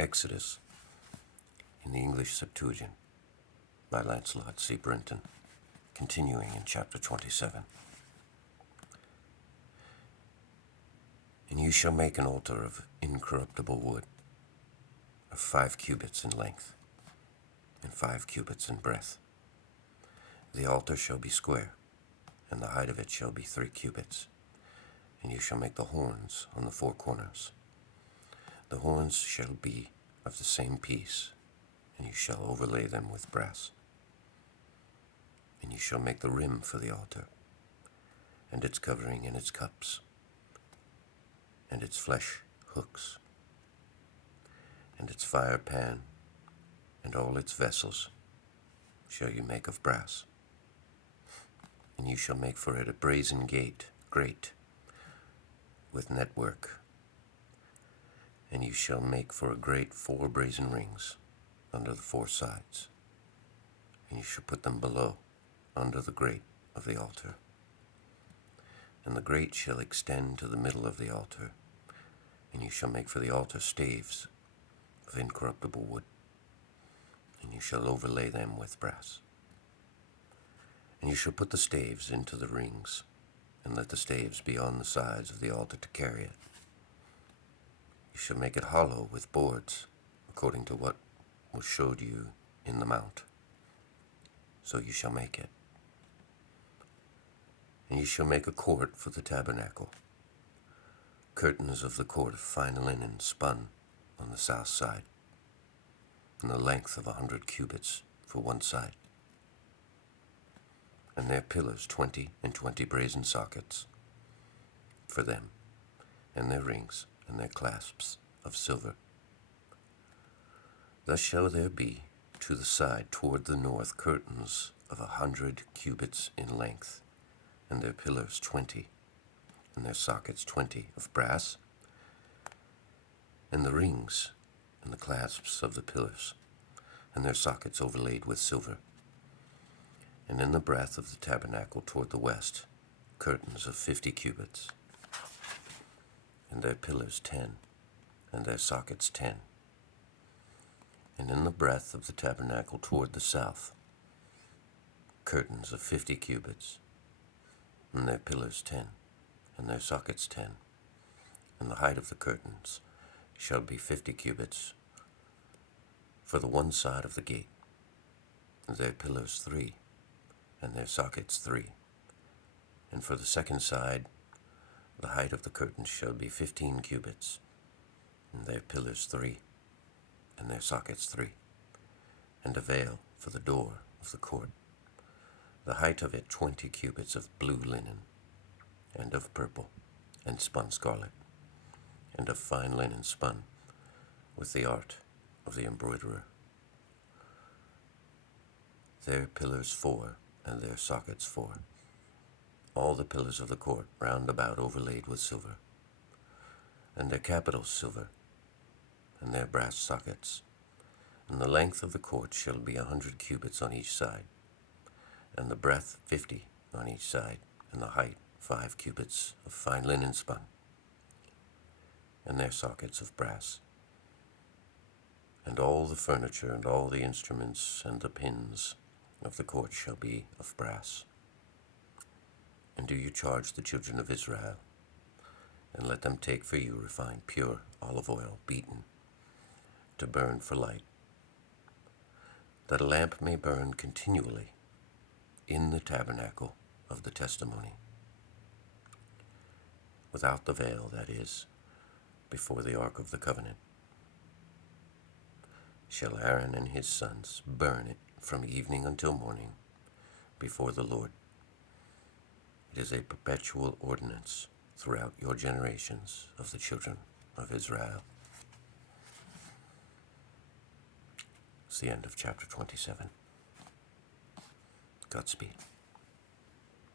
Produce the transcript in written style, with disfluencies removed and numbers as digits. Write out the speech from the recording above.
Exodus in the English Septuagint by Lancelot, Brenton, continuing in chapter 27. And you shall make an altar of incorruptible wood, of 5 cubits in length, and 5 cubits in breadth. The altar shall be square, and the height of it shall be 3 cubits. And you shall make the horns on the 4 corners. The horns shall be of the same piece, and you shall overlay them with brass. And you shall make the rim for the altar, and its covering and its cups, and its flesh hooks, and its fire pan, and all its vessels shall you make of brass. And you shall make for it a brazen grate, with network. And you shall make for a grate 4 brazen rings under the 4 sides. And you shall put them below, under the grate of the altar. And the grate shall extend to the middle of the altar. And you shall make for the altar staves of incorruptible wood. And you shall overlay them with brass. And you shall put the staves into the rings, and let the staves be on the sides of the altar to carry it. You shall make it hollow with boards, according to what was showed you in the mount. So you shall make it. And you shall make a court for the tabernacle, curtains of the court of fine linen spun on the south side, and the length of 100 cubits for one side. And their pillars 20 and 20 brazen sockets for them, and their rings and their clasps of silver. Thus shall there be to the side toward the north curtains of 100 cubits in length, and their pillars 20, and their sockets 20 of brass, and the rings and the clasps of the pillars, and their sockets overlaid with silver. And in the breadth of the tabernacle toward the west, curtains of 50 cubits, and their pillars 10, and their sockets 10. And in the breadth of the tabernacle toward the south, curtains of 50 cubits, and their pillars 10, and their sockets 10. And the height of the curtains shall be 50 cubits for the one side of the gate, and their pillars 3, and their sockets 3. And for the second side, the height of the curtains shall be 15 cubits, and their pillars 3, and their sockets 3. And a veil for the door of the court, the height of it 20 cubits of blue linen, and of purple, and spun scarlet, and of fine linen spun with the art of the embroiderer. Their pillars 4, and their sockets 4. All the pillars of the court round about overlaid with silver, and their capitals silver, and their brass sockets. And the length of the court shall be 100 cubits on each side, and the breadth 50 on each side, and the height 5 cubits of fine linen spun, and their sockets of brass. And all the furniture and all the instruments and the pins of the court shall be of brass. And do you charge the children of Israel, and let them take for you refined pure olive oil beaten, to burn for light, that a lamp may burn continually in the tabernacle of the testimony, without the veil, that is, before the ark of the covenant. Shall Aaron and his sons burn it from evening until morning before the Lord. It is a perpetual ordinance throughout your generations of the children of Israel. It's the end of chapter 27. Godspeed.